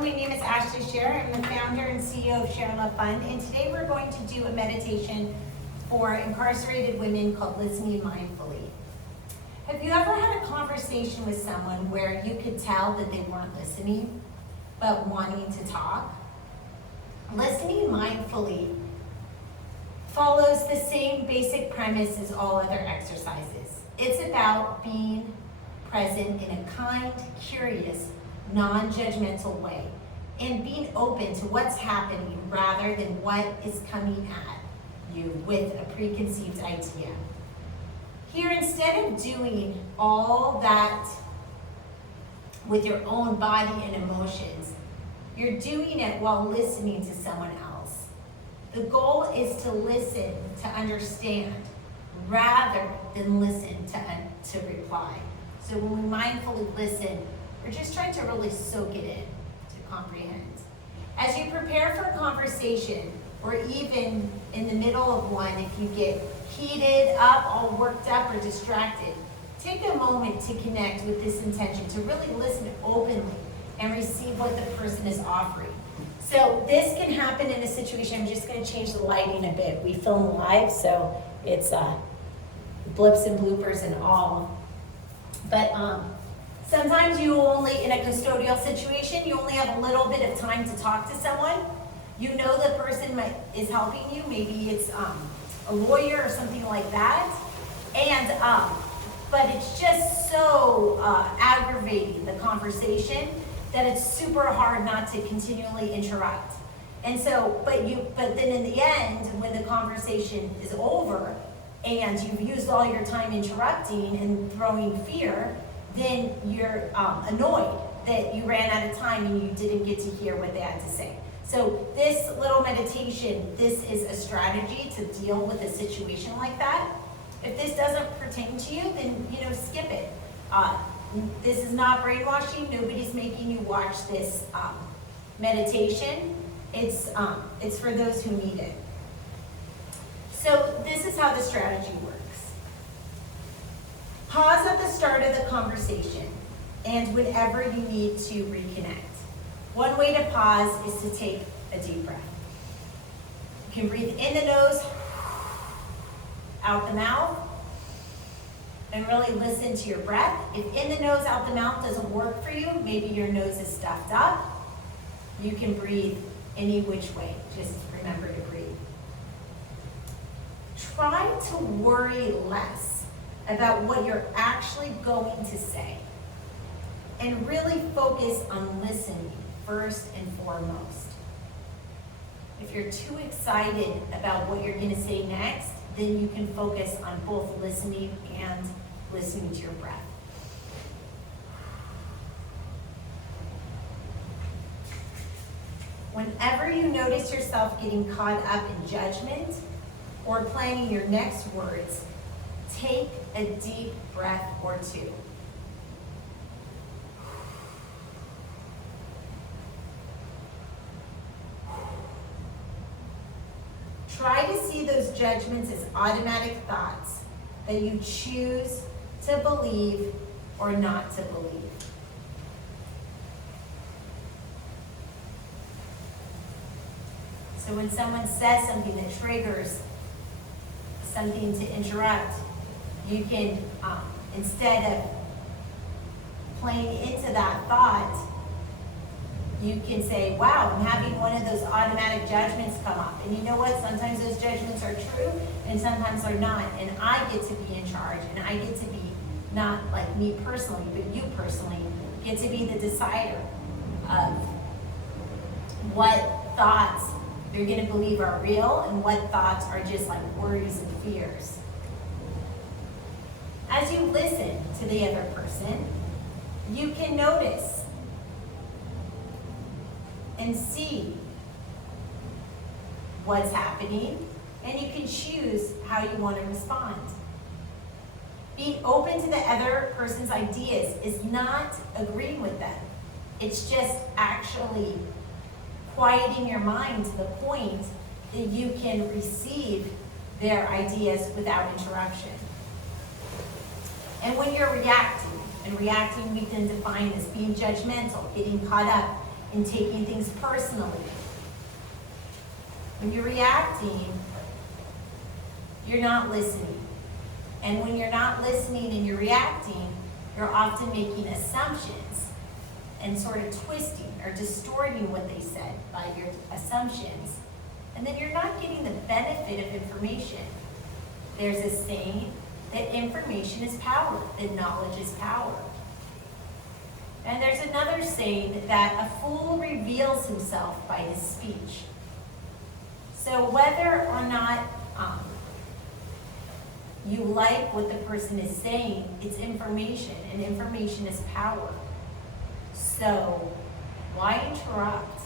my name is Ashley Scher. I'm the founder and CEO of ShareLove.Fund, and today we're going to do a meditation for incarcerated women called Listening Mindfully. Have you ever had a conversation with someone where you could tell that they weren't listening, but wanting to talk? Listening mindfully follows the same basic premise as all other exercises. It's about being present in a kind, curious, non-judgmental way, and being open to what's happening rather than what is coming at you with a preconceived idea. Here, instead of doing all that with your own body and emotions, you're doing it while listening to someone else. The goal is to listen to understand rather than listen to reply. So when we mindfully listen, we're just trying to really soak it in, to comprehend. As you prepare for a conversation, or even in the middle of one, if you get heated up, all worked up, or distracted, take a moment to connect with this intention, to really listen openly and receive what the person is offering. So this can happen in a situation. I'm just going to change the lighting a bit. We film live, so it's blips and bloopers and all. But sometimes you only, in a custodial situation, you only have a little bit of time to talk to someone. You know the person is helping you. Maybe it's a lawyer or something like that. And but it's just so aggravating, the conversation, that it's super hard not to continually interrupt. And so, but then in the end, when the conversation is over and you've used all your time interrupting and throwing fear, then you're annoyed that you ran out of time and you didn't get to hear what they had to say. So this little meditation, this is a strategy to deal with a situation like that. If this doesn't pertain to you, then skip it. This is not brainwashing. Nobody's making you watch this meditation. It's for those who need it. So this is how the strategy works. Pause at the start of the conversation and whenever you need to reconnect. One way to pause is to take a deep breath. You can breathe in the nose, out the mouth, and really listen to your breath. If in the nose, out the mouth doesn't work for you, maybe your nose is stuffed up, you can breathe any which way. Just remember to breathe. Try to worry less about what you're actually going to say and really focus on listening first and foremost. If you're too excited about what you're going to say next, then you can focus on both listening and listening to your breath. Whenever you notice yourself getting caught up in judgment or planning your next words, take a deep breath or two. Try to see those judgments as automatic thoughts that you choose to believe or not to believe. So when someone says something that triggers something to interrupt, you can, instead of playing into that thought, you can say, wow, I'm having one of those automatic judgments come up. And you know what? Sometimes those judgments are true and sometimes they're not. And I get to be in charge, and I get to be, not like me personally, but you personally, get to be the decider of what thoughts you're going to believe are real and what thoughts are just like worries and fears. As you listen to the other person, you can notice and see what's happening, and you can choose how you want to respond. Being open to the other person's ideas is not agreeing with them. It's just actually quieting your mind to the point that you can receive their ideas without interruption. And when you're reacting, and reacting we can define as being judgmental, getting caught up in taking things personally. When you're reacting, you're not listening. And when you're not listening and you're reacting, you're often making assumptions and sort of twisting or distorting what they said by your assumptions. And then you're not getting the benefit of information. There's a saying that information is power, that knowledge is power. And there's another saying that a fool reveals himself by his speech. So whether or not you like what the person is saying, it's information, and information is power. So why interrupt?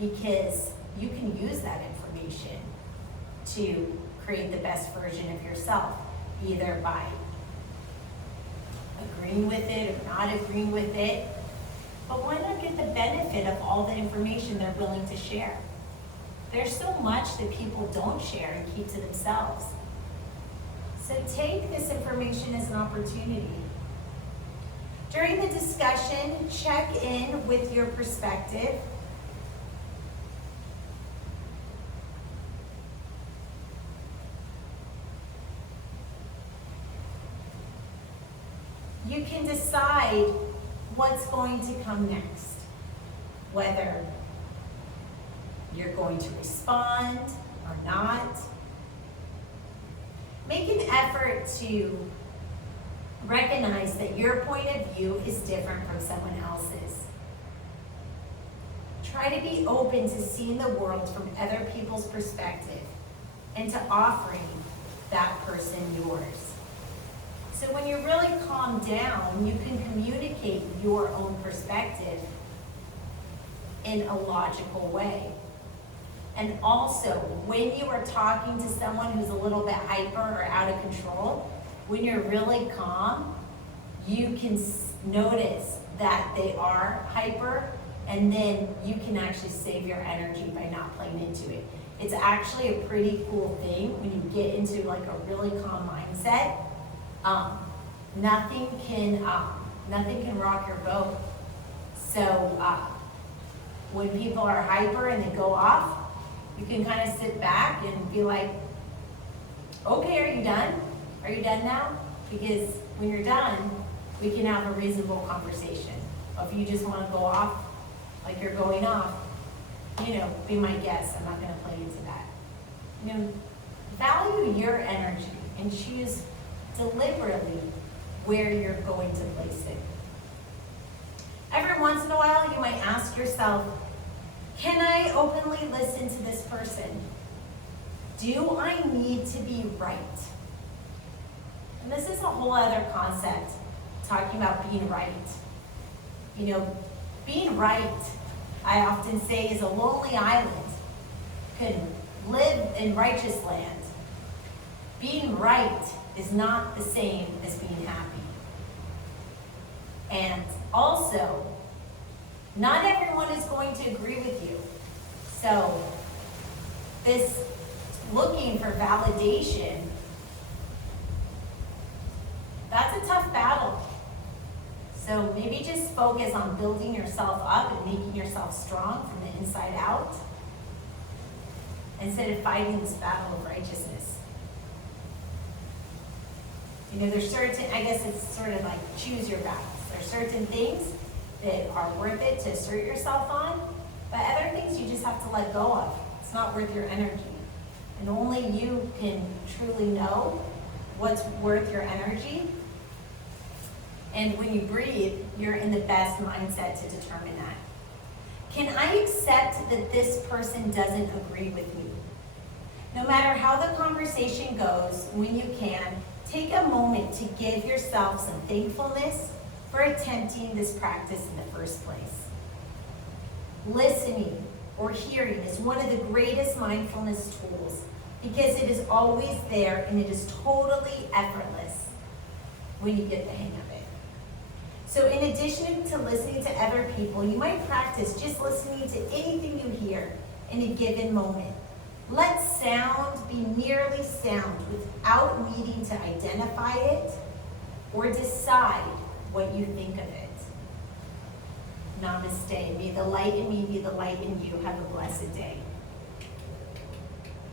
Because you can use that information to create the best version of yourself, either by agreeing with it or not agreeing with it. But why not get the benefit of all the information they're willing to share? There's so much that people don't share and keep to themselves. So take this information as an opportunity. During the discussion, check in with your perspective. You can decide what's going to come next, whether you're going to respond or not. Make an effort to recognize that your point of view is different from someone else's. Try to be open to seeing the world from other people's perspective and to offering that person yours. So when you're really calmed down, you can communicate your own perspective in a logical way. And also, when you are talking to someone who's a little bit hyper or out of control, when you're really calm, you can notice that they are hyper, and then you can actually save your energy by not playing into it. It's actually a pretty cool thing when you get into like a really calm mindset. Nothing can rock your boat. So when people are hyper and they go off, you can kind of sit back and be like, okay, are you done? Are you done now? Because when you're done, we can have a reasonable conversation. If you just want to go off like you're going off, be my guest. I'm not going to play into that. Value your energy and choose deliberately where you're going to place it. Every once in a while, you might ask yourself, can I openly listen to this person? Do I need to be right? And this is a whole other concept, talking about being right. Being right, I often say, is a lonely island. You can live in righteous land. Being right is not the same as being happy. And also, not everyone is going to agree with you. So this looking for validation, that's a tough battle. So maybe just focus on building yourself up and making yourself strong from the inside out, instead of fighting this battle of righteousness. There's certain, I guess it's sort of like choose your battles. There's certain things that are worth it to assert yourself on, but other things you just have to let go of. It's not worth your energy. And only you can truly know what's worth your energy. And when you breathe, you're in the best mindset to determine that. Can I accept that this person doesn't agree with me? No matter how the conversation goes, when you can, take a moment to give yourself some thankfulness for attempting this practice in the first place. Listening or hearing is one of the greatest mindfulness tools because it is always there and it is totally effortless when you get the hang of it. So in addition to listening to other people, you might practice just listening to anything you hear in a given moment. Let sound be merely sound without needing to identify it or decide what you think of it. Namaste. May the light in me be the light in you. Have a blessed day.